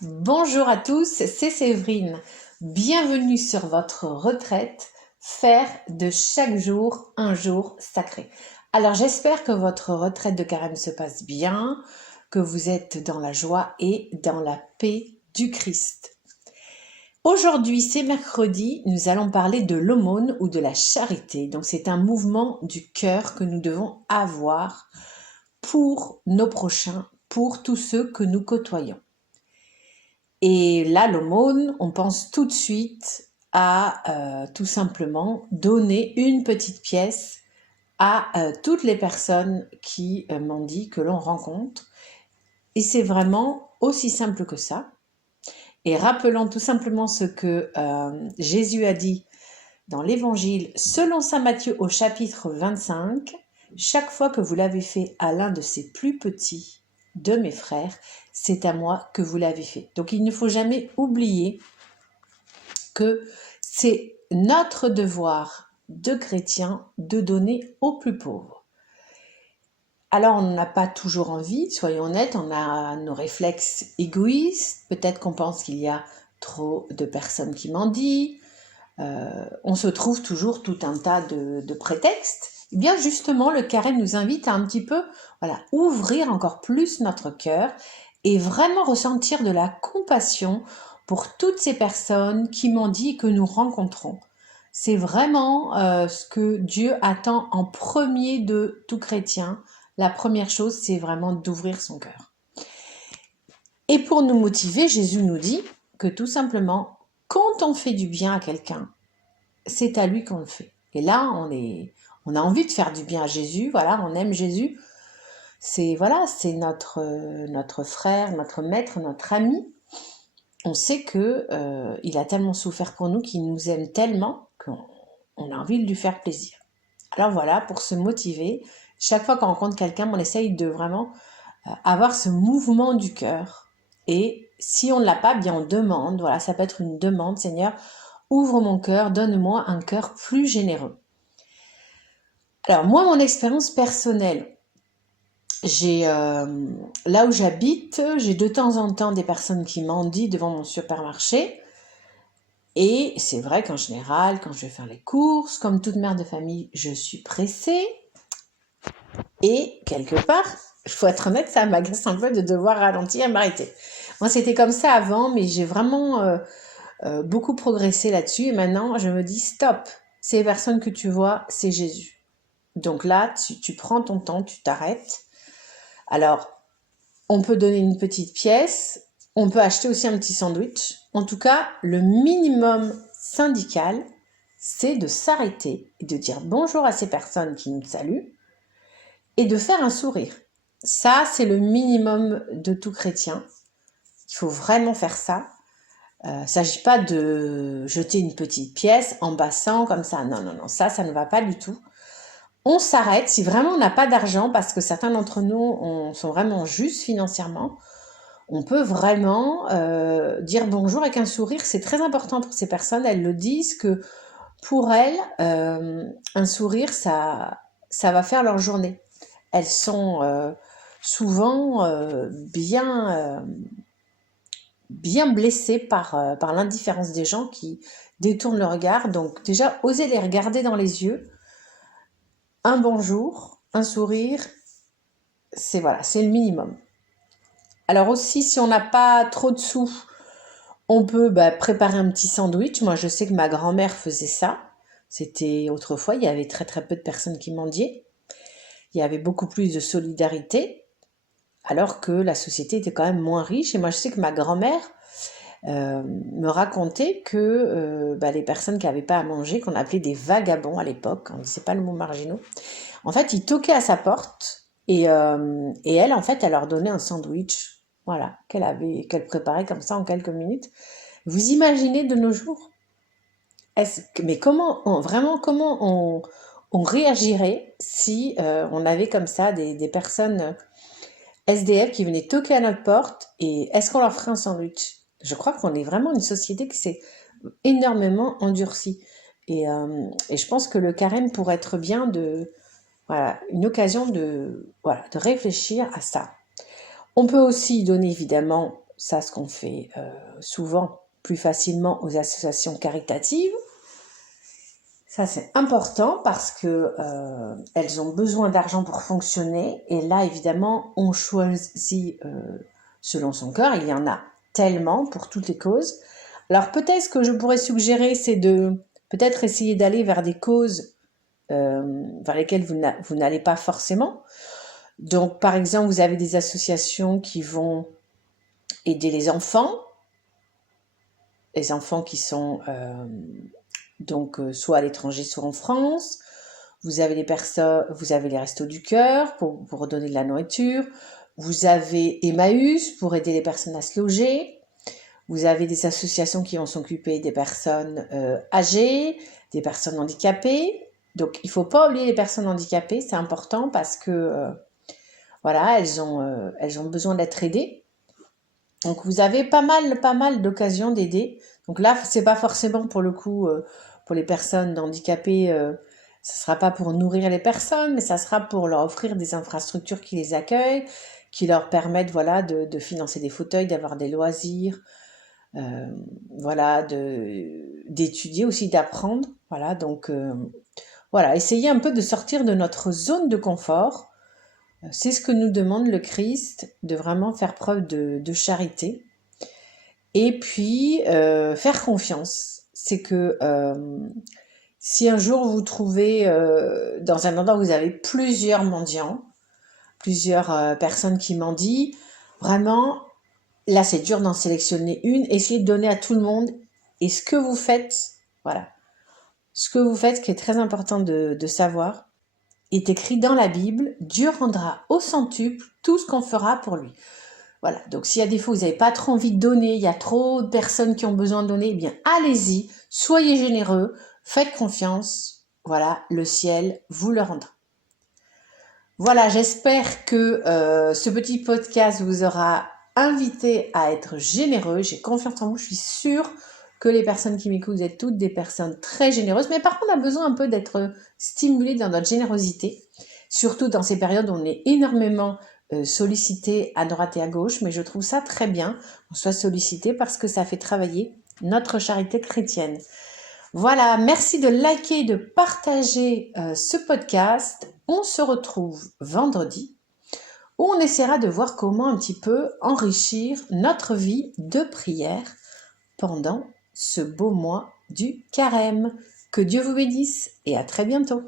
Bonjour à tous, c'est Séverine. Bienvenue sur votre retraite, faire de chaque jour un jour sacré. Alors j'espère que votre retraite de carême se passe bien, que vous êtes dans la joie et dans la paix du Christ. Aujourd'hui, c'est mercredi, nous allons parler de l'aumône ou de la charité. Donc c'est un mouvement du cœur que nous devons avoir pour nos prochains, pour tous ceux que nous côtoyons. Et là, l'aumône, on pense tout de suite à tout simplement donner une petite pièce à toutes les personnes qui mendient, que l'on rencontre. Et c'est vraiment aussi simple que ça. Et rappelons tout simplement ce que Jésus a dit dans l'Évangile selon saint Matthieu au chapitre 25. Chaque fois que vous l'avez fait à l'un de ces plus petits de mes frères, c'est à moi que vous l'avez fait. Donc il ne faut jamais oublier que c'est notre devoir de chrétien de donner aux plus pauvres. Alors on n'a pas toujours envie, soyons honnêtes, on a nos réflexes égoïstes, peut-être qu'on pense qu'il y a trop de personnes qui mendient, on se trouve toujours tout un tas de prétextes. Eh bien justement, le carême nous invite à un petit peu ouvrir encore plus notre cœur et vraiment ressentir de la compassion pour toutes ces personnes qui mendient et que nous rencontrons. C'est vraiment ce que Dieu attend en premier de tout chrétien. La première chose, c'est vraiment d'ouvrir son cœur. Et pour nous motiver, Jésus nous dit que tout simplement, quand on fait du bien à quelqu'un, c'est à lui qu'on le fait. Et là, on a envie de faire du bien à Jésus, voilà, on aime Jésus. C'est notre frère, notre maître, notre ami. On sait que il a tellement souffert pour nous, qu'il nous aime tellement qu'on a envie de lui faire plaisir. Alors voilà, pour se motiver, chaque fois qu'on rencontre quelqu'un, on essaye de vraiment avoir ce mouvement du cœur. Et si on ne l'a pas, bien on demande, voilà, ça peut être une demande, Seigneur, ouvre mon cœur, donne-moi un cœur plus généreux. Alors moi, mon expérience personnelle, là où j'habite, j'ai de temps en temps des personnes qui mendient devant mon supermarché. Et c'est vrai qu'en général, quand je vais faire les courses, comme toute mère de famille, je suis pressée. Et quelque part, il faut être honnête, ça m'agace un peu de devoir ralentir et m'arrêter. Moi, c'était comme ça avant, mais j'ai vraiment beaucoup progressé là-dessus. Et maintenant, je me dis, stop, ces personnes que tu vois, c'est Jésus. Donc là, tu prends ton temps, tu t'arrêtes. Alors, on peut donner une petite pièce, on peut acheter aussi un petit sandwich. En tout cas, le minimum syndical, c'est de s'arrêter et de dire bonjour à ces personnes qui nous saluent et de faire un sourire. Ça, c'est le minimum de tout chrétien. Il faut vraiment faire ça. Il ne s'agit pas de jeter une petite pièce en passant comme ça. Non, non, non, ça ne va pas du tout. On s'arrête si vraiment on n'a pas d'argent, parce que certains d'entre nous sont vraiment justes financièrement. On peut vraiment dire bonjour avec un sourire. C'est très important pour ces personnes. Elles le disent que pour elles, un sourire, ça va faire leur journée. Elles sont souvent bien blessées par l'indifférence des gens qui détournent le regard. Donc déjà, oser les regarder dans les yeux, un bonjour, un sourire, c'est le minimum. Alors aussi, si on n'a pas trop de sous, on peut préparer un petit sandwich. Moi, je sais que ma grand-mère faisait ça. C'était autrefois, il y avait très très peu de personnes qui mendiaient. Il y avait beaucoup plus de solidarité, alors que la société était quand même moins riche. Et moi, je sais que ma grand-mère me racontait que les personnes qui n'avaient pas à manger, qu'on appelait des vagabonds à l'époque, on ne disait pas le mot marginaux, en fait, ils toquaient à sa porte et elle, en fait, elle leur donnait un sandwich, voilà, qu'elle préparait comme ça en quelques minutes. Vous imaginez de nos jours? Mais comment on réagirait si on avait comme ça des personnes SDF qui venaient toquer à notre porte, et est-ce qu'on leur ferait un sandwich? Je crois qu'on est vraiment une société qui s'est énormément endurcie. Et je pense que le carême pourrait être bien une occasion de réfléchir à ça. On peut aussi donner évidemment ça ce qu'on fait souvent plus facilement aux associations caritatives. Ça c'est important parce que elles ont besoin d'argent pour fonctionner et là évidemment on choisit selon son cœur, il y en a tellement pour toutes les causes. Alors peut-être ce que je pourrais suggérer c'est de peut-être essayer d'aller vers des causes vers lesquelles vous n'allez pas forcément. Donc par exemple vous avez des associations qui vont aider les enfants qui sont soit à l'étranger, soit en France. Vous avez les Restos du Cœur pour donner de la nourriture. Vous avez Emmaüs pour aider les personnes à se loger. Vous avez des associations qui vont s'occuper des personnes âgées, des personnes handicapées. Donc, il ne faut pas oublier les personnes handicapées, c'est important parce que voilà, elles ont besoin d'être aidées. Donc, vous avez pas mal d'occasions d'aider. Donc là, c'est pas forcément pour le coup pour les personnes handicapées, ça sera pas pour nourrir les personnes, mais ça sera pour leur offrir des infrastructures qui les accueillent, qui leur permettent voilà de financer des fauteuils, d'avoir des loisirs, voilà d'étudier aussi, d'apprendre. Voilà donc voilà, essayer un peu de sortir de notre zone de confort. C'est ce que nous demande le Christ, de vraiment faire preuve de charité. Et puis, faire confiance. C'est que si un jour vous trouvez dans un endroit où vous avez plusieurs mendiants, plusieurs personnes qui mendient, vraiment, là c'est dur d'en sélectionner une, essayez de donner à tout le monde. Et ce que vous faites, voilà, ce que vous faites, qui est très important de savoir, est écrit dans la Bible, Dieu rendra au centuple tout ce qu'on fera pour lui. Voilà, donc s'il y a des fois où vous n'avez pas trop envie de donner, il y a trop de personnes qui ont besoin de donner, eh bien allez-y, soyez généreux, faites confiance, voilà, le ciel vous le rendra. Voilà, j'espère que ce petit podcast vous aura invité à être généreux. J'ai confiance en vous, je suis sûre que les personnes qui m'écoutent, vous êtes toutes des personnes très généreuses, mais par contre on a besoin un peu d'être stimulé dans notre générosité, surtout dans ces périodes où on est énormément sollicité à droite et à gauche, mais je trouve ça très bien qu'on soit sollicité parce que ça fait travailler notre charité chrétienne. Voilà, merci de liker et de partager ce podcast. On se retrouve vendredi où on essaiera de voir comment un petit peu enrichir notre vie de prière pendant ce beau mois du carême. Que Dieu vous bénisse et à très bientôt.